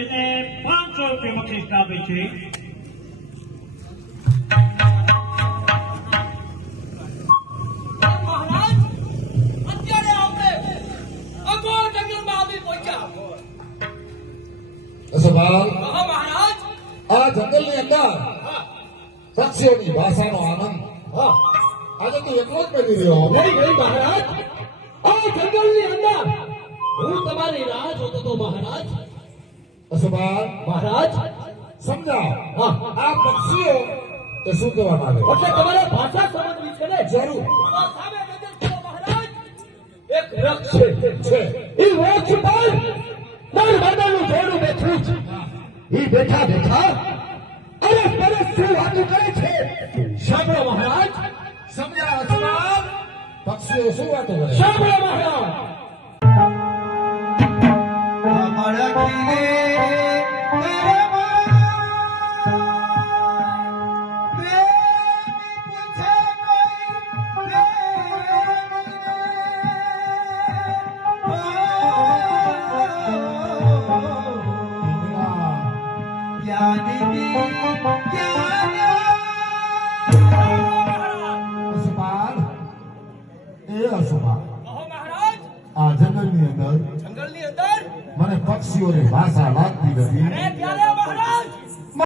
એને 500 રૂપિયા બક્ષિસ આપે છે. મહારાજ અત્યારે આપણે અગોર જંગલમાં આવી પહોંચ્યા. સવાલ મહારાજ આ જંગલની અંદર પક્ષીઓની ભાષાનો આનંદ આજે તું એકલો જ મેળવી રહ્યો. નહીં મહારાજ, આ જંગલની અંદર હું તમારી રાહ જોતો હતો મહારાજ. સવાલ મહારાજ સમજાવ આ પક્ષીઓ એ શું કહેવા માંગે? એટલે તમારે ભાષા સમજવી છે ને? જરૂર સામે નજર કરો મહારાજ. એક વૃક્ષ છે. એ વૃક્ષ પર નર્મદાનું ઝાડું બેઠું છે. એ બેઠા બેઠા અરે પરસ શું વાતું કરે છે સાંભળો મહારાજ. સમજાવ સવાલ પક્ષીઓ શું વાતો કરે? સાંભળો મહારાજ. મહારાજ આ જંગલની અંદર જંગલની અંદર મને પક્ષીઓની ભાષા લાગતી નથી. ત્યારે